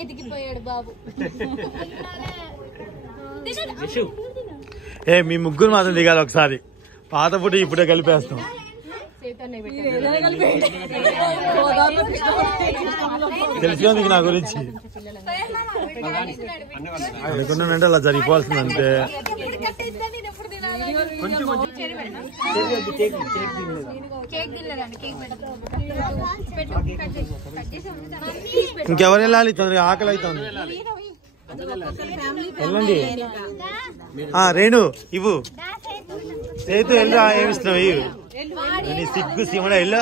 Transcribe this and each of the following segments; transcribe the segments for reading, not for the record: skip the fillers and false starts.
ఎదిగిపోయాడు బాబు. ఏ మీ ముగ్గురు మాత్రం దిగాలి ఒకసారి. పాత ఫుడ్ ఇప్పుడే కలిపేస్తాం. తెలుసుగా మీకు నా గురించి. అనుకున్నానంటే అలా జరిగిపోవాల్సింది అంతే. ఇంకెవరు వెళ్ళాలి? తొందరగా ఆకలి అవుతుంది. వెళ్ళండి. రేణు ఇవ్వు. సేతు వెళ్ళరా. ఏమిస్తున్నావు? ఇవ్వు. సిగ్గు సిమడ వెళ్ళా.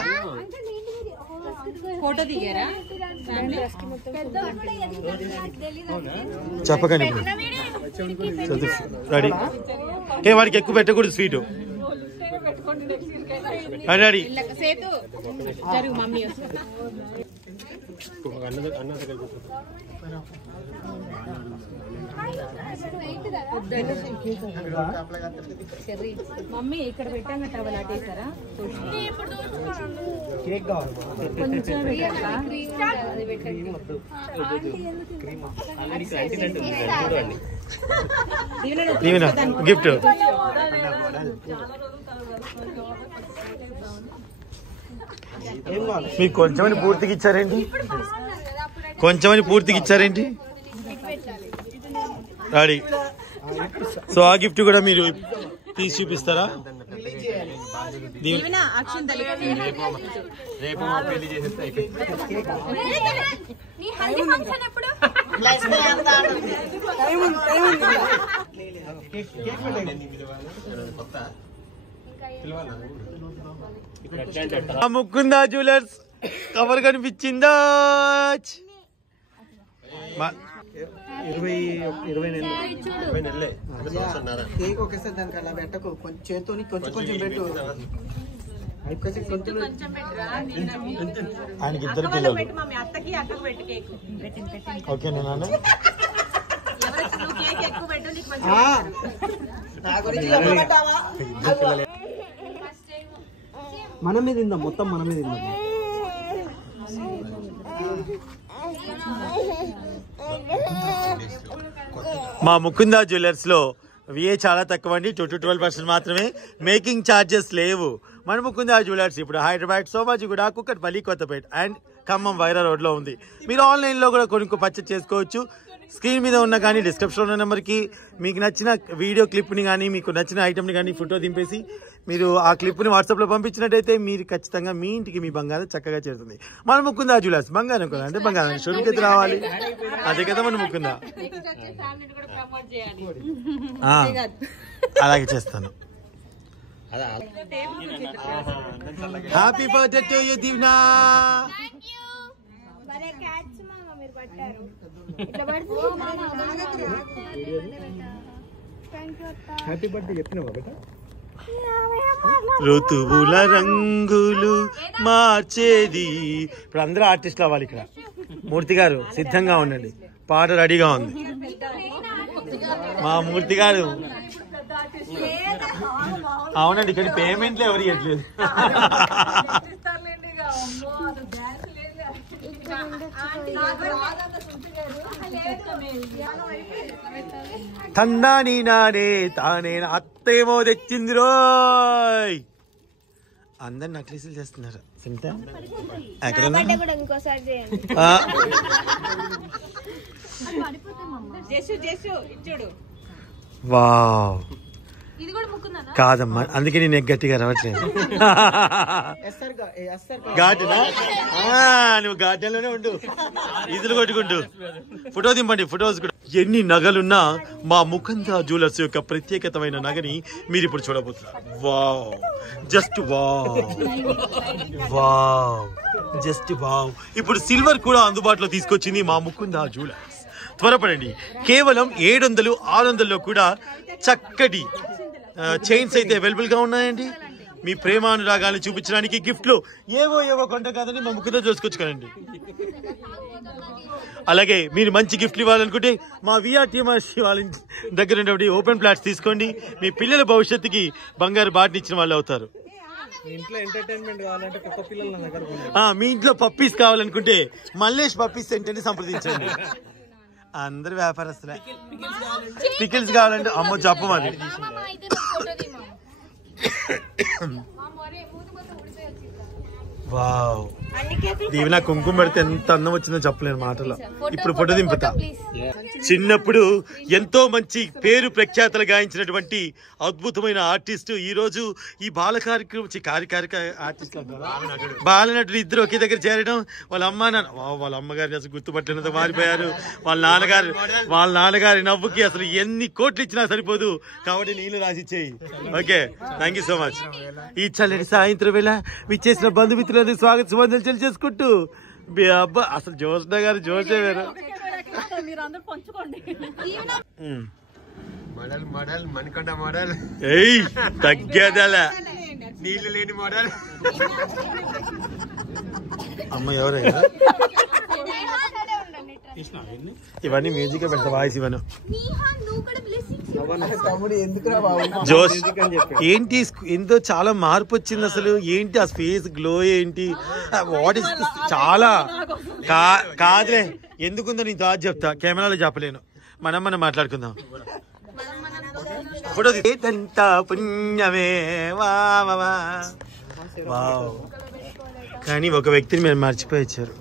చెప్పకండి రెడీ. వాడికి ఎక్కువ పెట్టకూడదు స్వీటు. రెడీ. మమ్మీ ఇక్కడ పెట్టాను టవల్ అటేసారా? గిఫ్ట్ మీకు కొంచెమని పూర్తిగా ఇచ్చారేంటి? కొంచెమని పూర్తిగా ఇచ్చారేంటి? రెడీ. సో ఆ గిఫ్ట్ కూడా మీరు తీసి చూపిస్తారా? ముకుందా జ్యువెలర్స్ కవర్ కనిపించిందా? 20 నెలలే. కేక్ ఒకేసారి దానికి అలా పెట్టకు. కొంచెం చేతితో కొంచెం పెట్టు. ఆయనకి ఇద్దరు పిల్లలు. ఓకేనా నాన్న? మన మీద ఇందా, మొత్తం మన మీద ఇందా. మా ముకుందా జ్యువెలర్స్ లో విఏ చాలా తక్కువ అండి. 2 to 12% మాత్రమే. మేకింగ్ ఛార్జెస్ లేవు. మన ముకుందా జ్యువెలర్స్ ఇప్పుడు హైదరాబాద్, సోమాజిగూడ, కుక్కట్పల్లి, కొత్తపేట అండ్ ఖమ్మం వైరా రోడ్ లో ఉంది. మీరు ఆన్లైన్ లో కూడా పర్చేస్ చేసుకోవచ్చు. స్క్రీన్ మీద ఉన్న కానీ డిస్క్రిప్షన్ ఉన్న నెంబర్కి మీకు నచ్చిన వీడియో క్లిప్ని కానీ మీకు నచ్చిన ఐటమ్ని కానీ ఫోటో దింపేసి మీరు ఆ క్లిప్ని వాట్సాప్లో పంపించినట్టయితే మీరు ఖచ్చితంగా మీ ఇంటికి మీ బంగారం చక్కగా చేరుతుంది. మన ముకుందా జ్యువెలర్స్ బంగారం కూడా అంటే బంగారం షోరూమ్కి రావాలి. అదే కదా మన ముకుందా. అలాగే చేస్తాను. Happy birthday to you Divna. Happy birthday చెప్పినావా బేటా? ఋతువుల రంగులు మార్చేది. ఇప్పుడు అందరూ ఆర్టిస్టులు అవ్వాలి. ఇక్కడ మూర్తి గారు సిద్ధంగా ఉండండి. పాట రెడీగా ఉంది. మా మూర్తి గారు అవునండి. ఇక్కడ పేమెంట్లు ఎవరు ఇవ్వట్లేదు. తందాని నానే తానే అత్తేమో తెచ్చింది రోయ్. అందరు నక్లీసులు చేస్తున్నారు. ఎక్కడ వావ్. కాదమ్మా, అందుకే నేను గట్టిగా రావట్లేదు. ఘాటునా? నువ్వు ఘాట్యంలోనే ఉండు. ఇదులు కొట్టుకుంటూ ఫోటో దింపండి. ఫొటోస్ కూడా. ఎన్ని నగలున్నా మా ముకుందా జ్యువెలర్స్ యొక్క ప్రత్యేకతమైన నగని మీరు ఇప్పుడు చూడబోతున్నారు. Wow, just wow, wow, just wow. ఇప్పుడు సిల్వర్ కూడా అందుబాటులో తీసుకొచ్చింది మా ముకుందా జ్యువెలర్స్. త్వరపడండి. కేవలం 700, 600లో కూడా చక్కటి చైన్స్ అయితే అవైలబుల్ గా ఉన్నాయండి. మీ ప్రేమానురాగాన్ని చూపించడానికి గిఫ్ట్లు ఏవో కొంట కాదని మా ముక్కుతో చూసుకొచ్చుకోనండి. అలాగే మీరు మంచి గిఫ్ట్లు ఇవ్వాలనుకుంటే మా VRTMRC వాళ్ళ దగ్గర ఉన్నటువంటి ఓపెన్ ప్లాట్స్ తీసుకోండి. మీ పిల్లల భవిష్యత్తుకి బంగారు బాటిని ఇచ్చిన వాళ్ళు అవుతారు. మీ ఇంట్లో పప్పీస్ కావాలనుకుంటే మల్లేష్ పప్పీస్ సెంటర్ని సంప్రదించండి. అందరు వ్యాపారస్తులే. పికిల్స్ కావాలంటే అమ్మో చెప్పమని. వావ్, దీవెన కుంకుమ పెడితే ఎంత అందం వచ్చిందో చెప్పలేను మాటలో. ఇప్పుడు ఫోటో దింపుతా. చిన్నప్పుడు ఎంతో మంచి పేరు ప్రఖ్యాతలు గాయించినటువంటి అద్భుతమైన ఆర్టిస్ట్ ఈ రోజు ఈ బాల కార్యక్రమం ఆర్టిస్ట్ బాలనటులు ఇద్దరు ఒకే దగ్గర చేరడం. వాళ్ళ అమ్మగారిని అసలు గుర్తుపట్టినంత మారిపోయారు. వాళ్ళ నాన్నగారి నవ్వుకి అసలు ఎన్ని కోట్లు ఇచ్చినా సరిపోదు. కాబట్టి నీళ్ళు రాసిచ్చేయి. Okay, thank you so much. ఈ చల్లటి సాయంత్రం వేళ విచ్చేసిన బంధుమిత్రులందరూ స్వాగత సుమందలు చేసుకుంటూ అబ్బా అసలు జోష్న గారు జోషే వేరు. తగ్గదల నీళ్ళు లేని మోడల్. అమ్మ ఎవరైనా ఇవన్నీ మ్యూజిక్ పెడతా. వాయిస్ ఇవ్వను. జోష్ ఏంటి ఎంతో చాలా మార్పు వచ్చింది. అసలు ఏంటి ఆ ఫేస్ గ్లో ఏంటి? వాట్ ఇస్ చాలా కాదులే. ఎందుకుందో నేను థాట్ చెప్తా, కెమెరాలో చెప్పలేను. మనం మాట్లాడుకుందాం. ఫోటో పుణ్యమే వావ్. కానీ ఒక వ్యక్తిని మీరు మర్చిపోయి ఇచ్చారు.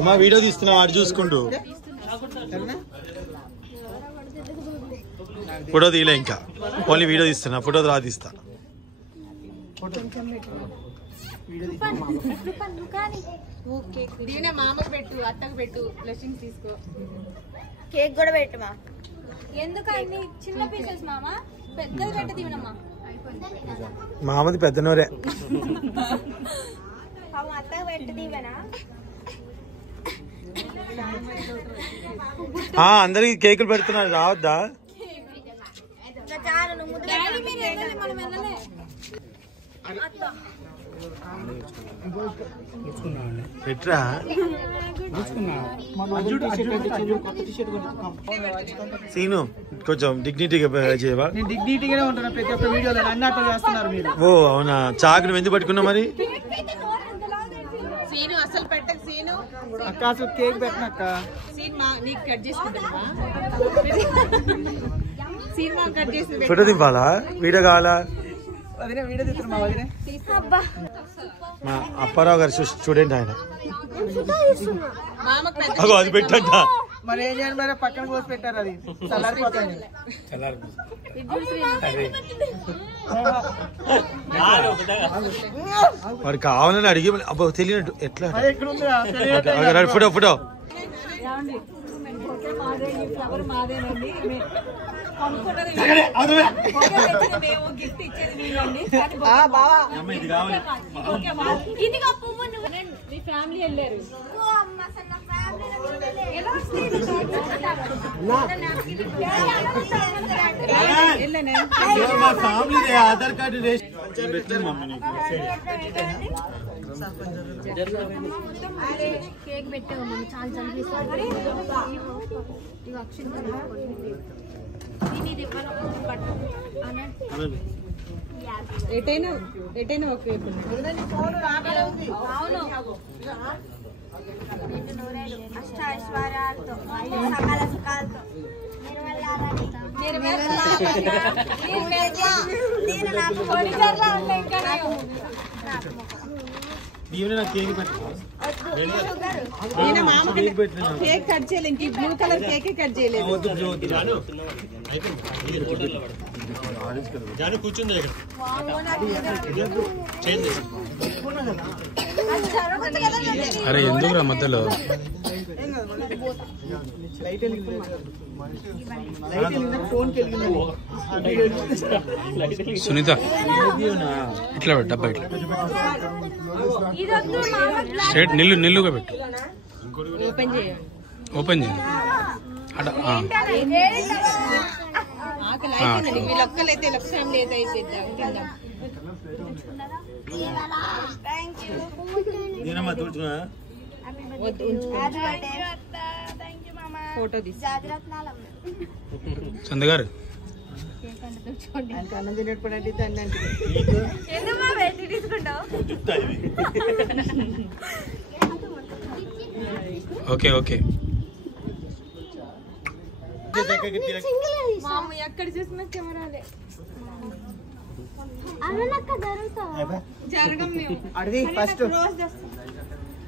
ఉమా వీడియో తీస్తున్నా, వాడు చూసుకుంటూ. ఫోటో తీయలే ఇంకా, ఓన్లీ వీడియో తీస్తున్నా. ఫోటో తీస్తా. మామకు పెట్టు, అత్తకు పెట్టు, బ్లెస్సింగ్స్ తీసుకో. కేక్ కూడా పెట్టుమా. ఎందుకని చిన్న పీసెస్ మామ, పెద్దది పెట్టు తినమ్మా. మామది పెద్ద నోరే. అత్తకు పెట్టు దీవెనా. అందరికి కేకులు పెడుతున్నారు, రావద్దా? పెట్రా సీను, కొంచెం డిగ్నిటీగా చేయవా? డిగ్నిటీగానే ఉంటున్నా ప్రతి ఒక్క వీడియోలో. అన్నట్టు చేస్తున్నారు మీరు. ఓ అవునా? చాకును ఎందుకు పట్టుకున్నా మరి? సీను అసలు పెట్టకు. సీను అక్క అసలు కేక్ పెట్టినక్క. నీకు కట్ చేసుకుంటున్నావా? సీన్ కట్ చేసి ఫోటో దింపాలా? వీడియో కావాలా? వదిలే వీడియో తీస్తున్నా మా వదిలే. మా అప్పారావు గారు స్టూడెంట్ ఆయన. అది పెట్టంట. మరి ఏం చేయాలి? మరి పక్కన కోసి పెట్టారు, అది చల్లారిపోతుంది. వాడు కావాలని అడిగి అబ్బా తెలియనట్టు ఎట్లా. ఫోటో ఫ్యామిలీ వెళ్ళారు. ఆధార్ కార్డు కేక్ పెట్టావు మమ్మీ, చాలా చనిపిస్తుంది. ఎటైనా ఓకే. అష్టైశ్వర్యాలతో సకల సుఖాలతో కేక్ కట్ చేయలేదు. ఇంక బ్లూ కలర్ కేక్ కట్ చేయలేదు. కూర్చుంది. అరే ఎందుకురా మధ్యలో? సునీత ఇట్లా పెట్టు, డబ్బా ఇట్లా స్ట్రైట్ నిల్లుగా పెట్టు. ఓపెన్ చేయండి. ఓపెన్ చేయండి. ఆకలి అయిపోయిందండి వీళ్ళొక్కలైతే వీళ్ళ ఫ్యామిలీ అయితే అయిపోయింది తిందాం ఫోటో తీసి చంద గారు అన్నం తినేటప్పుడు అంటే దాన్ని ఓకే ఓకే ఎక్కడ చూసినా కెమెరాలే జరగం మేము అడిది ఫస్ట్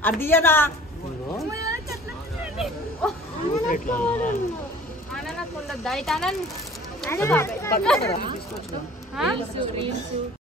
అడిదియదా అననకు ఉండద్దా ఇటు అనండి